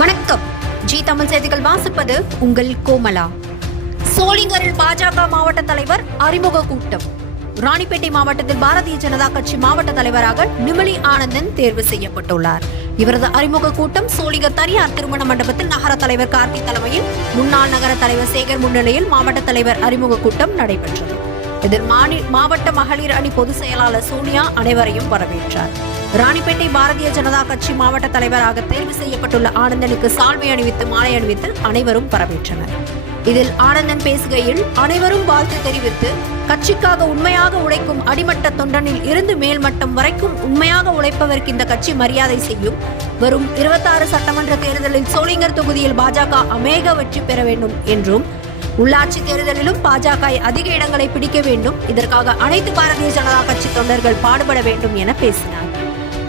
வணக்கம். ஜி தமிழ் செய்திகள் வாசிப்பது உங்கள் கோமலா. சோளிங்கரில் பாஜக மாவட்ட தலைவர் அறிமுக கூட்டம். ராணிப்பேட்டை மாவட்டத்தில் பாரதிய ஜனதா கட்சி மாவட்ட தலைவராக நிமிலி ஆனந்தன் தேர்வு செய்யப்பட்டுள்ளார். இவரது அறிமுக கூட்டம் சோளிங்கர் தனியார் திருமண மண்டபத்தில் நகர தலைவர் கார்த்தி தலைமையில் முன்னாள் நகர தலைவர் சேகர் முன்னிலையில் மாவட்ட தலைவர் அறிமுக கூட்டம் நடைபெற்றது. இதில் மாவட்ட மகளிர் அணி பொதுச் செயலாளர் சோனியா அனைவரையும் வரவேற்றார். ராணிப்பேட்டை பாரதிய ஜனதா கட்சி மாவட்ட தலைவராக தேர்வு செய்யப்பட்டுள்ள ஆனந்தனுக்கு சால்வை அணிவித்து மாலை அணிவித்து அனைவரும் வரவேற்றனர். இதில் ஆனந்தன் பேசுகையில் அனைவரும் வாழ்த்து தெரிவித்து கட்சிக்காக உண்மையாக உழைக்கும் அடிமட்ட தொண்டனில் இருந்து மேல்மட்டம் வரைக்கும் உண்மையாக உழைப்பவருக்கு இந்த கட்சி மரியாதை செய்யும். வரும் 26 சட்டமன்ற தேர்தலில் சோளிங்கர் தொகுதியில் பாஜக அமேக வெற்றி பெற வேண்டும் என்றும் உள்ளாட்சி தேர்தலிலும் பாஜக அதிக இடங்களை பிடிக்க வேண்டும், இதற்காக அனைத்து பாரதிய ஜனதா கட்சி தொண்டர்கள் பாடுபட வேண்டும் என பேசினார்.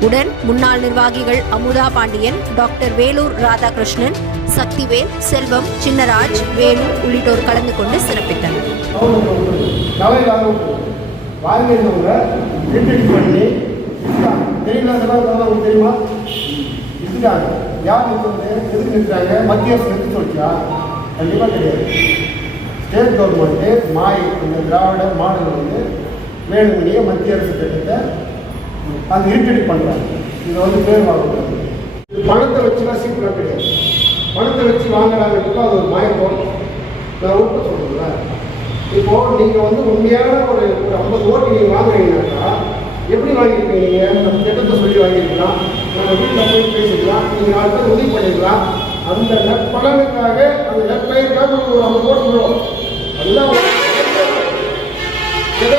உடன் முன்னாள் நிர்வாகிகள் அமுதா பாண்டியன், டாக்டர் வேலூர் ராதாகிருஷ்ணன், சக்திவேல், செல்வம், சின்னராஜ், வேலு உள்ளிட்டோர் கலந்து கொண்டு சிறப்பித்தனர். ஸ்டேட் கவர்மெண்ட்டு இந்த திராவிட மாடல் வேணுமணிய மத்திய அரசு திட்டத்தை அது இரிட்டேட் பண்ணுறாங்க. இதை பேர் வாங்கக்கூடாது. பணத்தை வச்சுலாம் சீக்கிரம் கிடையாது. பணத்தை வச்சு வாங்குறாங்கன்றப்போ அது ஒரு மாயப்போம். நான் ஊட்ட சொல்கிறேன்ல, இப்போது நீங்கள் உண்மையான ஒரு 50 ஓட்டு நீங்கள் வாங்குறீங்கன்னாக்கா எப்படி வாங்கியிருக்கீங்க? நீங்கள் நம்ம திட்டத்தை சொல்லி வாங்கியிருக்கலாம், நம்ம வீட்டில் போய் பேசிக்கலாம், நீங்கள் 4 பேர் உதவி பண்ணிக்கலாம். அந்த நற்பலனுக்காக அந்த நற்பெயருக்காக ஒரு 50 ஓட்டு வரும். அதெல்லாம் ஏதோ